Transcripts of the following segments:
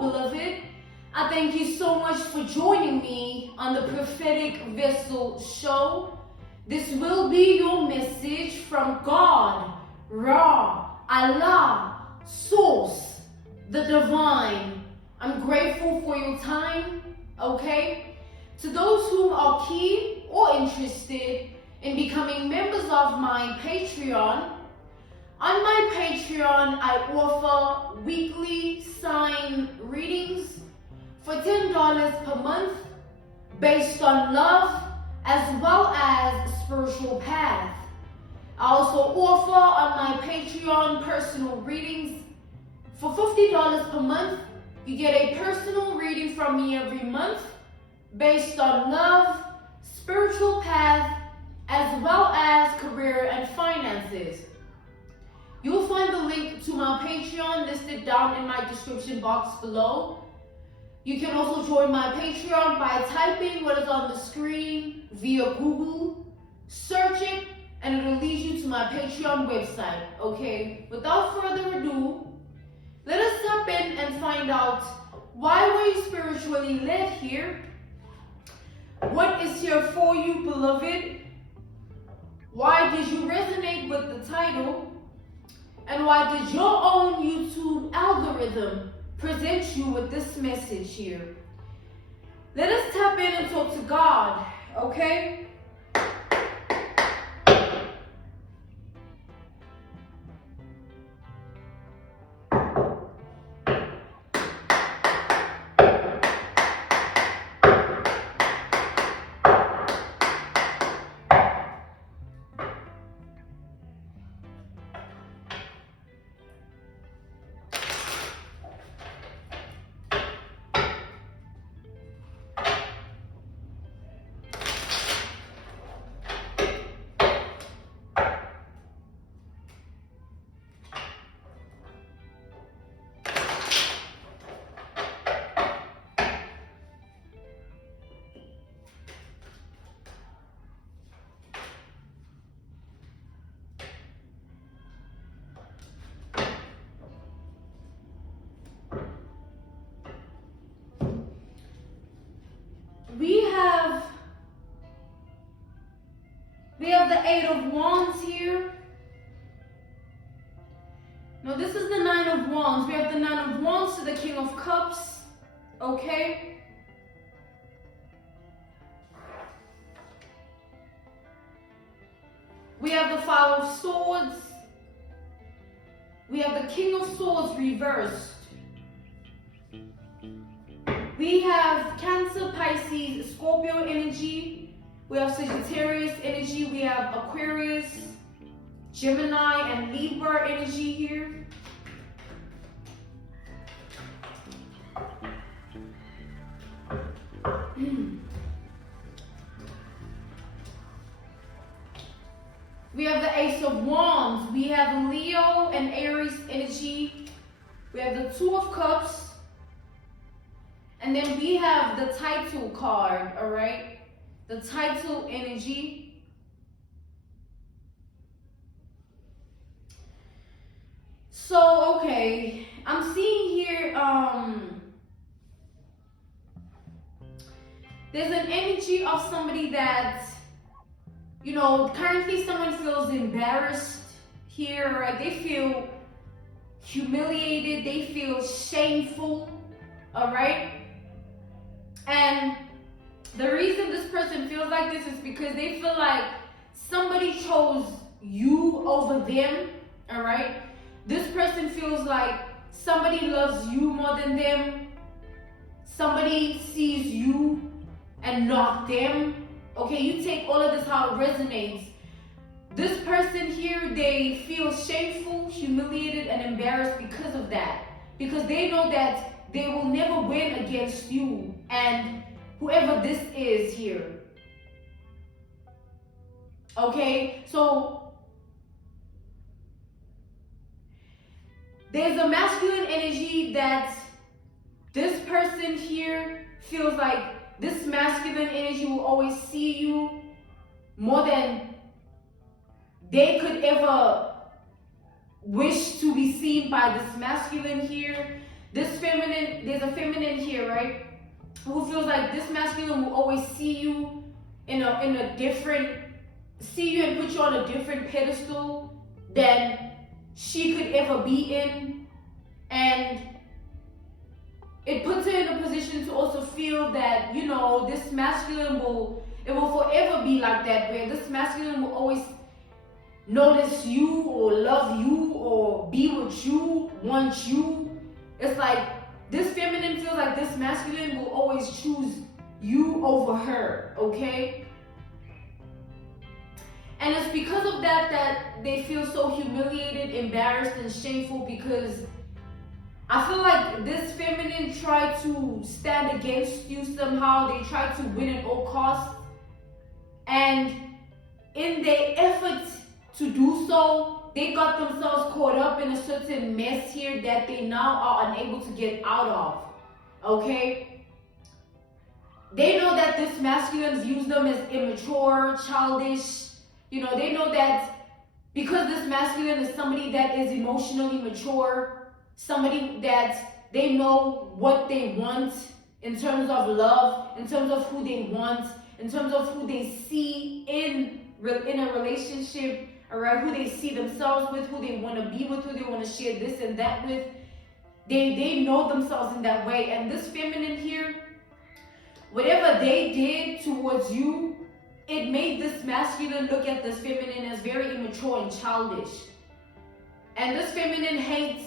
beloved. I thank you so much for joining me on the Prophetic Vessel Show. This will be your message from God, Ra, Allah, Source, the Divine. I'm grateful for your time, okay? To those who are keen or interested in becoming members of my Patreon, on my Patreon, I offer weekly sign readings for $10 per month based on love as well as spiritual path. I also offer on my Patreon personal readings for $50 per month. You get a personal reading from me every month based on love, spiritual path, as well as career and finances. You'll find the link to my Patreon listed down in my description box below. You can also join my Patreon by typing what is on the screen via Google, search it, and it'll lead you to my Patreon website, okay? Without further ado, let us tap in and find out why were you spiritually led here? What is here for you, beloved? Why did you resonate with the title? And why did your own YouTube algorithm present you with this message here? Let us tap in and talk to God, okay? We have the Eight of Wands here. No, this is the Nine of Wands. We have the Nine of Wands to the King of Cups, okay? We have the Five of Swords. We have the King of Swords reversed. We have Cancer, Pisces, Scorpio energy. We have Sagittarius energy. We have Aquarius, Gemini, and Libra energy here. We have the Ace of Wands. We have Leo and Aries energy. We have the Two of Cups. And then we have the title card, all right? The title energy. So, okay, I'm seeing here, there's an energy of somebody that, you know, currently someone feels embarrassed here, right? They feel humiliated, they feel shameful, all right? And the reason this person feels like this is because they feel like somebody chose you over them, all right? This person feels like somebody loves you more than them. Somebody sees you and not them. Okay, you take all of this how it resonates. This person here, they feel shameful, humiliated, and embarrassed because of that. Because they know that they will never win against you and whoever this is here. Okay, so there's a masculine energy that this person here feels like this masculine energy will always see you more than they could ever wish to be seen by this masculine here. This feminine there's a feminine here, right? Who feels like this masculine will always see you in a different, see you and put you on a different pedestal than she could ever be in. And it puts her in a position to also feel that, you know, this masculine will forever be like that, where this masculine will always notice you or love you or be with you, want you. It's like this feminine feels like this masculine will always choose you over her, okay? And it's because of that they feel so humiliated, embarrassed, and shameful, because I feel like this feminine tried to stand against you somehow. They tried to win at all costs. And in their efforts to do so, they got themselves caught up in a certain mess here that they now are unable to get out of. Okay? They know that this masculine views them as immature, childish. You know, they know that because this masculine is somebody that is emotionally mature, somebody that they know what they want in terms of love, in terms of who they want, in terms of who they see in a relationship, all right, who they see themselves with, who they want to be with, who they want to share this and that with. They know themselves in that way. And this feminine here, whatever they did towards you, it made this masculine look at this feminine as very immature and childish. And this feminine hates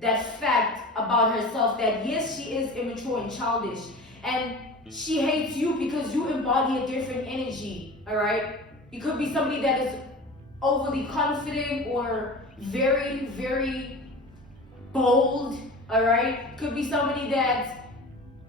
that fact about herself, that yes, she is immature and childish. And she hates you because you embody a different energy, all right? You could be somebody that is overly confident or very, very bold, all right? Could be somebody that,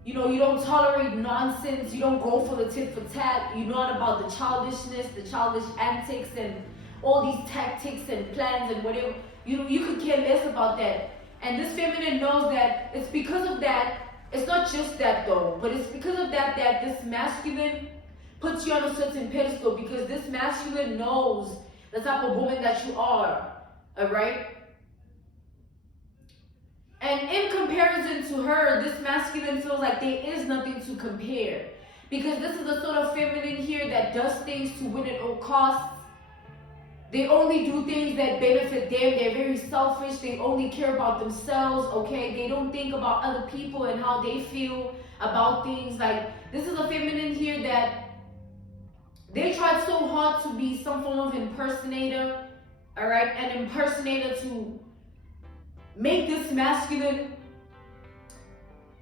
you know, you don't tolerate nonsense, you don't go for the tit for tat, you're not about the childishness, the childish antics and all these tactics and plans and whatever. You could care less about that. And this feminine knows that it's because of that. It's not just that though, but it's because of that this masculine puts you on a certain pedestal, because this masculine knows the type of woman that you are, all right? And in comparison to her, this masculine feels like there is nothing to compare, because this is the sort of feminine here that does things to win at all costs. They only do things that benefit them. They're very selfish. They only care about themselves, okay? They don't think about other people and how they feel about things. Like, this is a feminine here that they tried so hard to be some form of impersonator, all right? An impersonator to make this masculine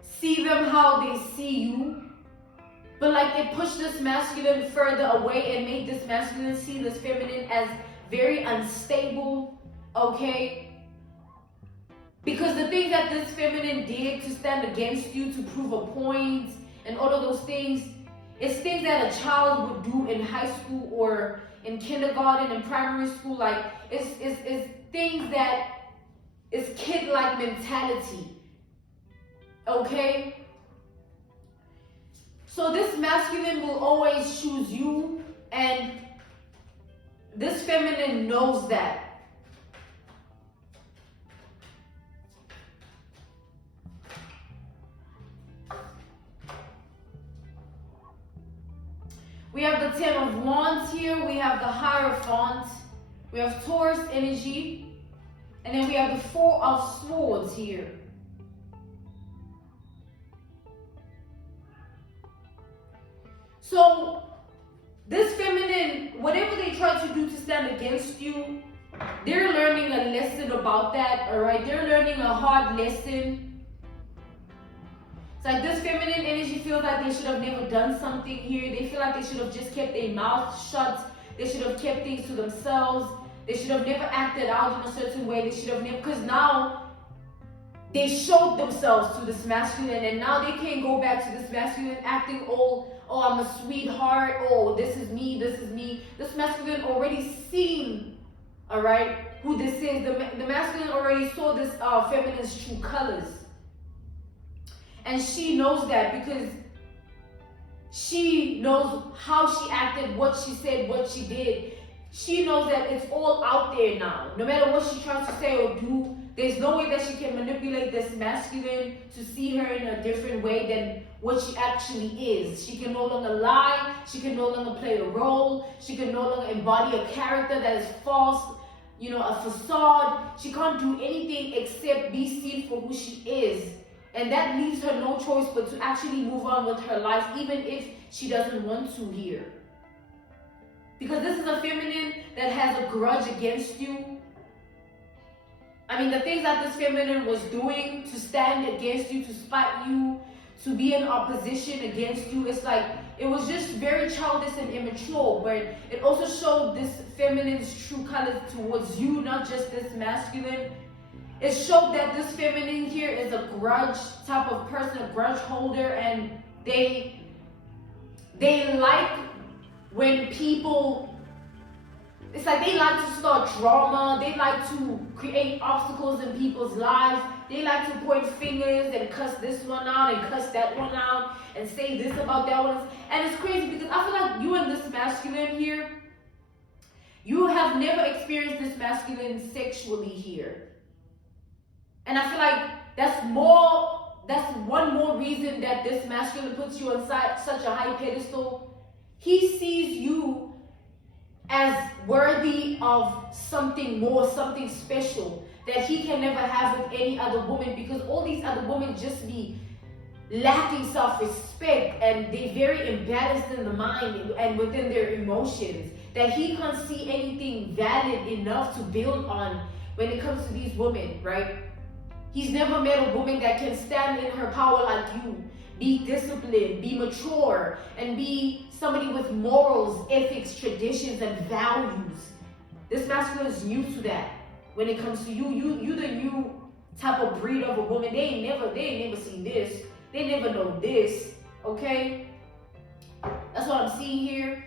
see them how they see you. But like, it pushed this masculine further away and made this masculine see this feminine as very unstable, okay? Because the things that this feminine did to stand against you, to prove a point, and all of those things, it's things that a child would do in high school or in kindergarten and primary school. Like, it's things that is kid-like mentality, okay? So this masculine will always choose you, and this feminine knows that. We have the 10 of Wands here. We have the Hierophant. We have Taurus energy. And then we have the 4 of Swords here. So this feminine, whatever they try to do to stand against you, they're learning a lesson about that, all right? They're learning a hard lesson. It's like this feminine energy feels like they should have never done something here. They feel like they should have just kept their mouth shut. They should have kept things to themselves. They should have never acted out in a certain way. They should have never, because now they showed themselves to this masculine, and now they can't go back to this masculine acting all, oh, I'm a sweetheart, oh, this is me, this is me. This masculine already seen, all right, who this is. The masculine already saw this feminine's true colors. And she knows that, because she knows how she acted, what she said, what she did. She knows that it's all out there now. No matter what she tries to say or do, There's no way that she can manipulate this masculine to see her in a different way than what she actually is. She can no longer lie. She can no longer play a role. She can no longer embody a character that is false, a facade. She can't do anything except be seen for who she is. And that leaves her no choice but to actually move on with her life, even if she doesn't want to here. Because this is a feminine that has a grudge against you. I mean, the things that this feminine was doing to stand against you, to spite you, to be in opposition against you, it's like, it was just very childish and immature, but it also showed this feminine's true colors towards you, not just this masculine. It showed that this feminine here is a grudge type of person, a grudge holder, and they like when people, it's like they like to start drama, they like to create obstacles in people's lives, they like to point fingers and cuss this one out and cuss that one out and say this about that one. And it's crazy because I feel like you and this masculine here, you have never experienced this masculine sexually here. And I feel like that's one more reason that this masculine puts you on such a high pedestal. He sees you as worthy of something more, something special that he can never have with any other woman, because all these other women just be lacking self-respect and they're very embarrassed in the mind and within their emotions, that he can't see anything valid enough to build on when it comes to these women, right? He's never met a woman that can stand in her power like you, be disciplined, be mature, and be somebody with morals, ethics, traditions, and values. This masculine is new to that. When it comes to you, you the new type of breed of a woman. They ain't never seen this. They never know this, okay? That's what I'm seeing here.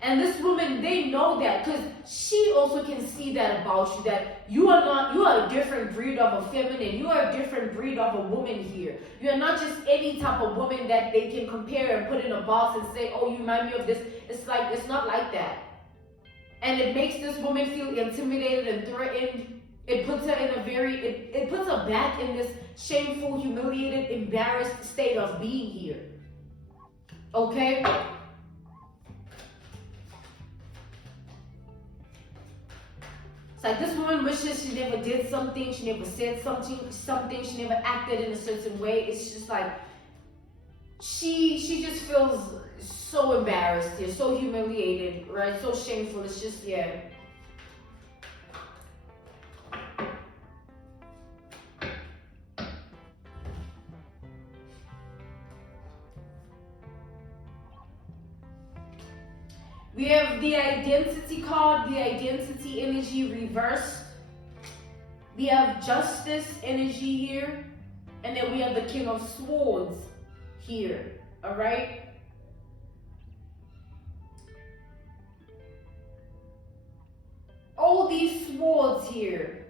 And this woman, they know that, because she also can see that about you, that you are a different breed of a feminine. You are a different breed of a woman here. You are not just any type of woman that they can compare and put in a box and say, oh, you remind me of this. It's not like that. And it makes this woman feel intimidated and threatened. It puts her in it puts her back in this shameful, humiliated, embarrassed state of being here. Okay? It's like this woman wishes she never did something, she never said something, she never acted in a certain way. It's just like, she just feels so embarrassed here, so humiliated, right? So shameful. It's just, yeah. We have the identity card, the identity energy reversed. We have justice energy here. And then we have the King of Swords here. All right? All these swords here.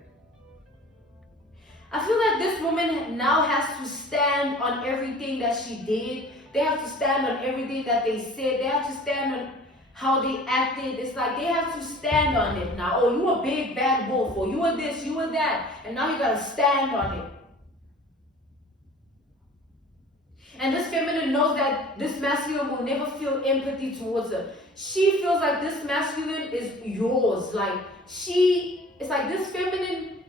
I feel like this woman now has to stand on everything that she did. They have to stand on everything that they said. They have to stand on how they acted. It's like they have to stand on it now. Oh, you a big bad wolf, or you were this, you were that, and now you gotta stand on it. And this feminine knows that this masculine will never feel empathy towards her. She feels like this masculine is yours. Like it's like this feminine,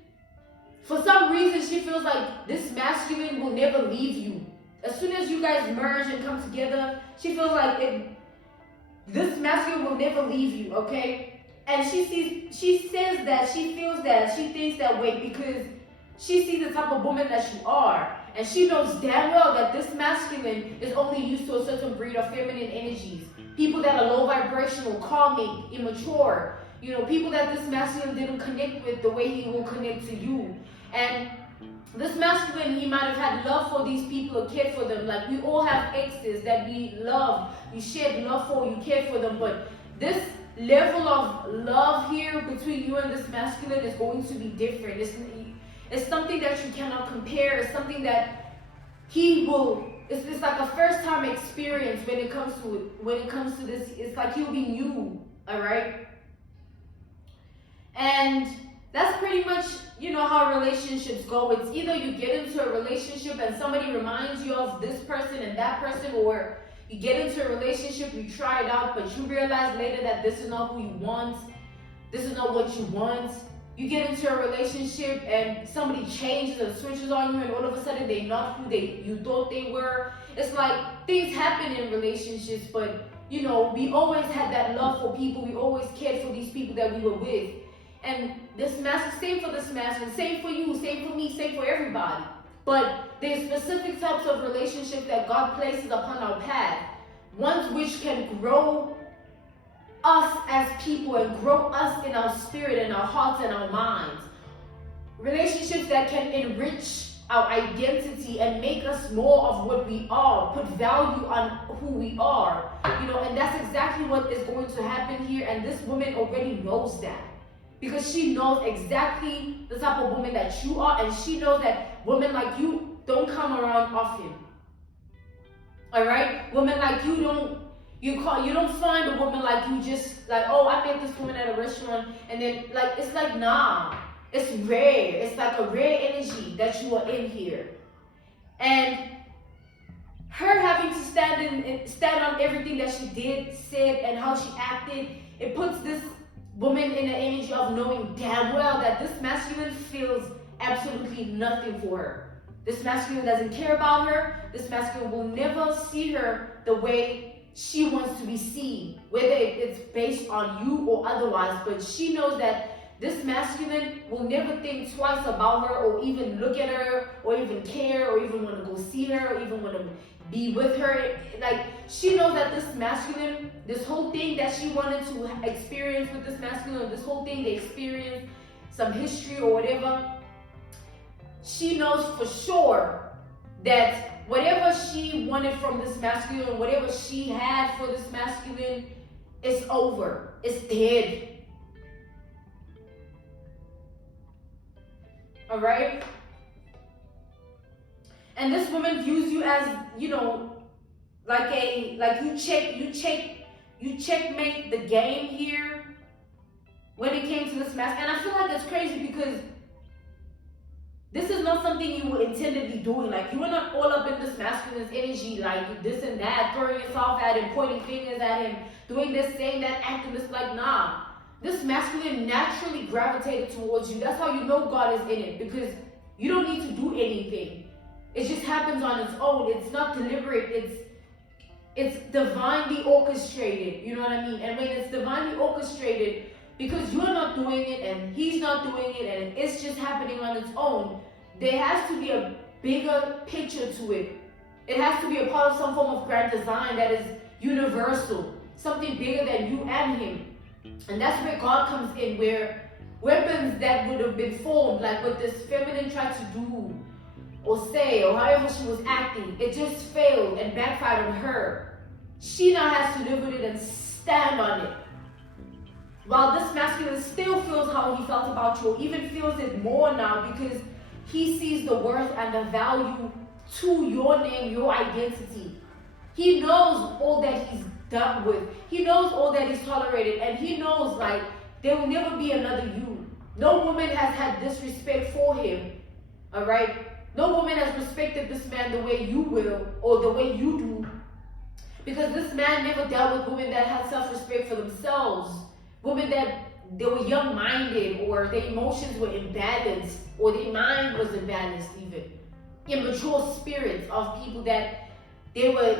for some reason, she feels like this masculine will never leave you. As soon as you guys merge and come together, she feels like this masculine will never leave you, okay? And she says that, she feels that, she thinks that way because she sees the type of woman that you are. And she knows damn well that this masculine is only used to a certain breed of feminine energies. People that are low vibrational, KARMiC, immature. People that this masculine didn't connect with the way he will connect to you. And this masculine, he might have had love for these people or cared for them. Like, we all have exes that we love, you shared love for, you cared for them. But this level of love here between you and this masculine is going to be different. It's something that you cannot compare. It's something that it's like a first time experience when it comes to this. It's like he'll be new, all right? And that's pretty much, how relationships go. It's either you get into a relationship and somebody reminds you of this person and that person, or you get into a relationship, you try it out, but you realize later that this is not who you want. This is not what you want. You get into a relationship and somebody changes and switches on you, and all of a sudden they're not who you thought they were. It's like things happen in relationships, but we always had that love for people. We always cared for these people that we were with. And this master, same for this master, same for you, same for me, same for everybody. But there's specific types of relationships that God places upon our path, ones which can grow us as people and grow us in our spirit and our hearts and our minds. Relationships that can enrich our identity and make us more of what we are, put value on who we are, and that's exactly what is going to happen here. And this woman already knows that, because she knows exactly the type of woman that you are, and she knows that women like you don't come around often. All right, women like you don't find a woman like you just like, oh, I met this woman at a restaurant, and then it's like, nah, it's rare. It's like a rare energy that you are in here. And her having to stand on everything that she did, said, and how she acted, it puts this woman in the energy of knowing damn well that this masculine feels absolutely nothing for her. This masculine doesn't care about her. This masculine will never see her the way she wants to be seen, whether it's based on you or otherwise. But she knows that this masculine will never think twice about her, or even look at her, or even care, or even want to go see her, or even want to be with her. Like, she knows that this masculine, this whole thing that she wanted to experience with this masculine, this whole thing they experienced, some history or whatever, she knows for sure that whatever she wanted from this masculine, whatever she had for this masculine, is over. It's dead. All right? And this woman views you as, like you checkmate the game here when it came to this masculine. And I feel like that's crazy, because this is not something you were intended doing. Like, you were not all up in this masculine's energy, like this and that, throwing yourself at him, pointing fingers at him, doing this, saying that, acting this. Like, nah. This masculine naturally gravitated towards you. That's how you know God is in it, because you don't need to do anything. It just happens on its own. It's not deliberate. It's divinely orchestrated. You know what I mean? And when it's divinely orchestrated, because you're not doing it and he's not doing it, and it's just happening on its own, there has to be a bigger picture to it. It has to be a part of some form of grand design that is universal, something bigger than you and him. And that's where God comes in, where weapons that would have been formed, like what this feminine tried to do or say, or however she was acting, it just failed and backfired on her. She now has to live with it and stand on it. While this masculine still feels how he felt about you, or even feels it more now, because he sees the worth and the value to your name, your identity. He knows all that he's dealt with. He knows all that he's tolerated, and he knows, like, there will never be another you. No woman has had disrespect for him, all right? No woman has respected this man the way you will, or the way you do, because this man never dealt with women that had self-respect for themselves, women that they were young-minded, or their emotions were imbalanced, or their mind was imbalanced even. Immature spirits of people that they were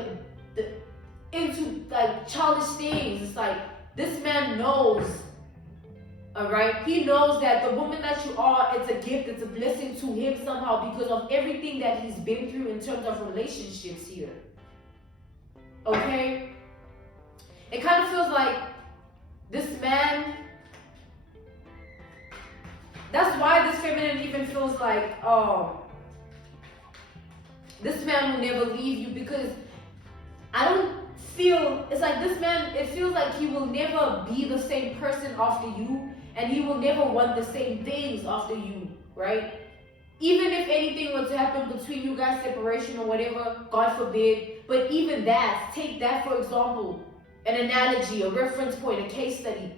into, like, childish things. It's like, this man knows, all right? He knows that the woman that you are, it's a gift, it's a blessing to him somehow, because of everything that he's been through in terms of relationships here. Okay? It kind of feels like this man, that's why this feminine even feels like, this man will never leave you, because I don't feel, it's like this man, it feels like he will never be the same person after you, and he will never want the same things after you, right? Even if anything were to happen between you guys, separation or whatever, God forbid, but even that, take that for example, an analogy, a reference point, a case study.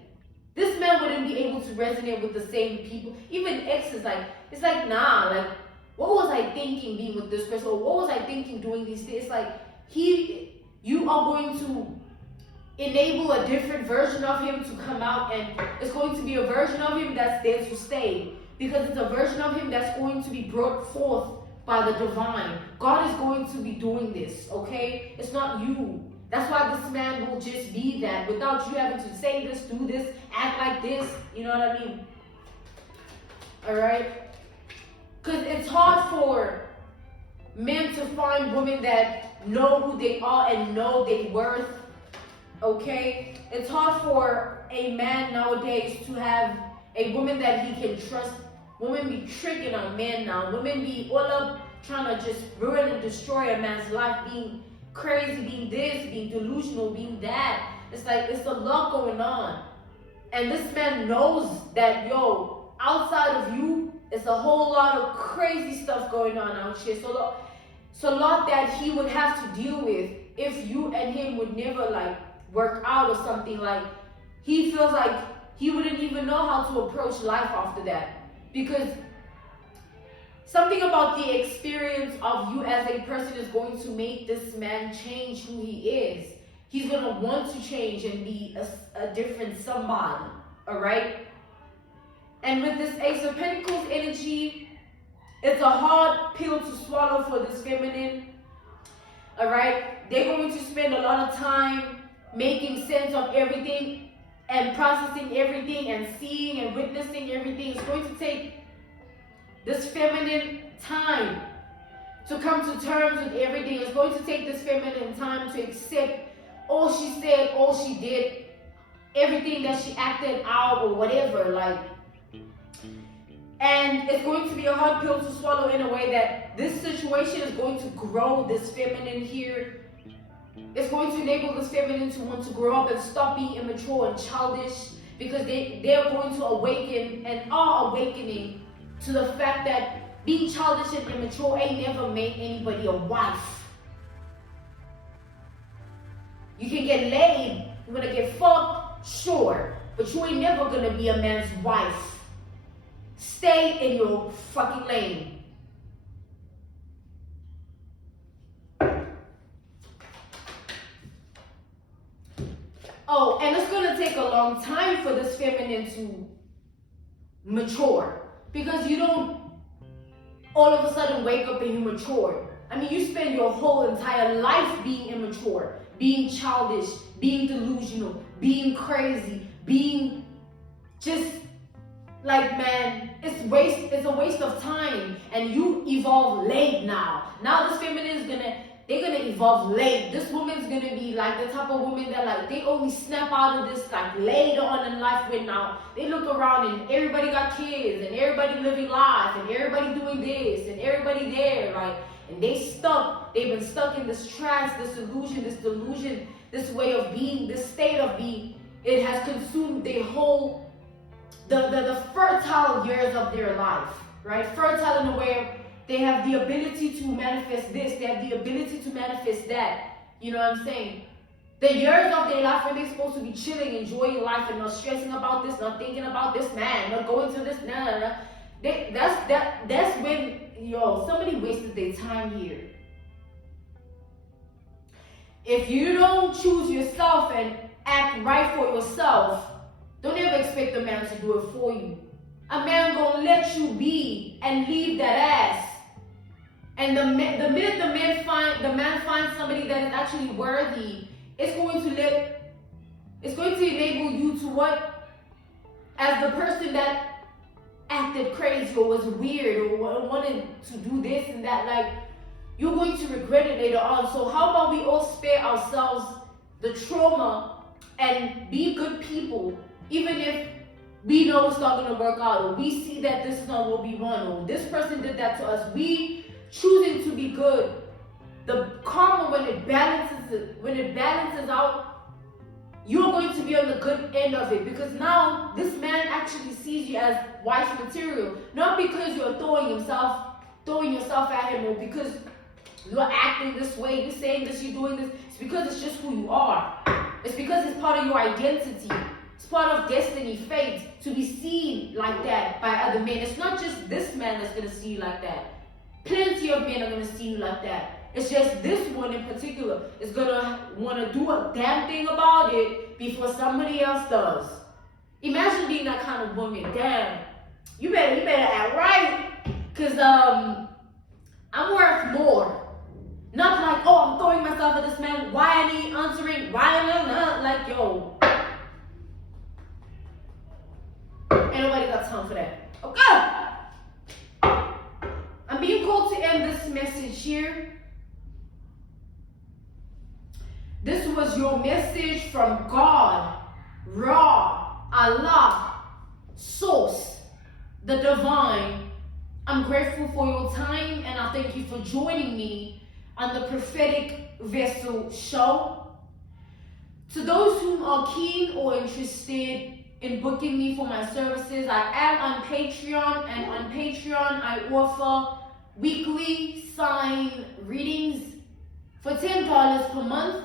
This man wouldn't be able to resonate with the same people. Even exes, like, it's like, nah, like, what was I thinking being with this person? Or what was I thinking doing these things? It's like, you are going to enable a different version of him to come out, and it's going to be a version of him that's there to stay. Because it's a version of him that's going to be brought forth by the divine. God is going to be doing this, okay? It's not you. That's why this man will just be that without you having to say this, do this, act like this. You know what I mean? Alright? Because it's hard for men to find women that know who they are and know their worth. Okay? It's hard for a man nowadays to have a woman that he can trust. Women be tricking on men now. Women be all up trying to just ruin and destroy a man's life, being crazy, being this, being delusional, being that. It's like, it's a lot going on. And this man knows that, yo, outside of you, it's a whole lot of crazy stuff going on out here. So a lot that he would have to deal with if you and him would never, like, work out or something. Like, he feels like he wouldn't even know how to approach life after that. Because something about the experience of you as a person is going to make this man change who he is. He's going to want to change and be a different somebody. Alright? And with this Ace of Pentacles energy, it's a hard pill to swallow for this feminine. Alright? They're going to spend a lot of time making sense of everything and processing everything and seeing and witnessing everything. It's going to take this feminine time to come to terms with everything. It's going to take this feminine time to accept all she said, all she did, everything that she acted out or whatever, like. And it's going to be a hard pill to swallow in a way that this situation is going to grow this feminine here. It's going to enable this feminine to want to grow up and stop being immature and childish, because they're going to awaken and are awakening to the fact that being childish and immature ain't never made anybody a wife. You can get laid, you're gonna get fucked, sure, but you ain't never gonna be a man's wife. Stay in your fucking lane. Oh, and it's going to take a long time for this feminine to mature. Because you don't all of a sudden wake up and you mature. I mean, you spend your whole entire life being immature, being childish, being delusional, being crazy, being just like, man, it's a waste of time. And you evolve late now. Now this feminine is they're gonna evolve late. This woman's gonna be like the type of woman that, like, they only snap out of this like later on in life, when now they look around and everybody got kids and everybody living life and everybody doing this and everybody there, right? And they've been stuck in this trance, this illusion, this delusion, this way of being, this state of being. It has consumed their whole, the fertile years of their life, right? Fertile in a way they have the ability to manifest this. They have the ability to manifest that. You know what I'm saying? The years of their life when they're supposed to be chilling, enjoying life, and not stressing about this, not thinking about this man, not going to this, that's when, somebody wasted their time here. If you don't choose yourself and act right for yourself, don't ever expect a man to do it for you. A man gonna let you be and leave that ass. And the minute the man finds somebody that is actually worthy, it's going to enable you to what? As the person that acted crazy or was weird or wanted to do this and that, like, you're going to regret it later on. So how about we all spare ourselves the trauma and be good people, even if we know it's not going to work out, or we see that this is not what we want, or this person did that to us. We choosing to be good. The karma, when it balances out, you're going to be on the good end of it, because now this man actually sees you as wife material, not because you're throwing yourself at him, or because you're acting this way, you're saying this, you're doing this. It's because it's just who you are. It's because it's part of your identity. It's part of destiny, fate, to be seen like that by other men. It's not just this man that's going to see you like that. Plenty of men are going to see you like that. It's just this one in particular is going to want to do a damn thing about it before somebody else does. Imagine being that kind of woman. Damn. You better act right. Because I'm worth more. Not like, oh, I'm throwing myself at this man. Why ain't he answering? Why am I like, yo. Ain't nobody got time for that. Okay. I'm being called to end this message here. This was your message from God, Ra, Allah, Source, the Divine. I'm grateful for your time and I thank you for joining me on the Prophetic Vessel Show. To those who are keen or interested in booking me for my services, I am on Patreon, and on Patreon I offer weekly sign readings for $10 per month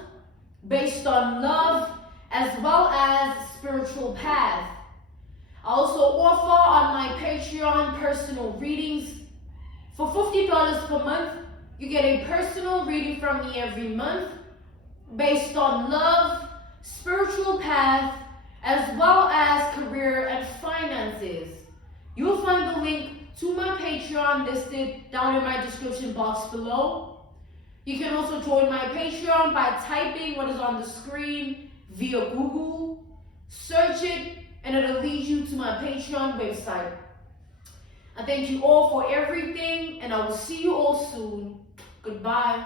based on love as well as spiritual path. I also offer on my Patreon personal readings. For $50 per month, you get a personal reading from me every month based on love, spiritual path, as well as career and finances. You'll find the link to my Patreon listed down in my description box below. You can also join my Patreon by typing what is on the screen via Google. Search it and it'll lead you to my Patreon website. I thank you all for everything and I will see you all soon. Goodbye.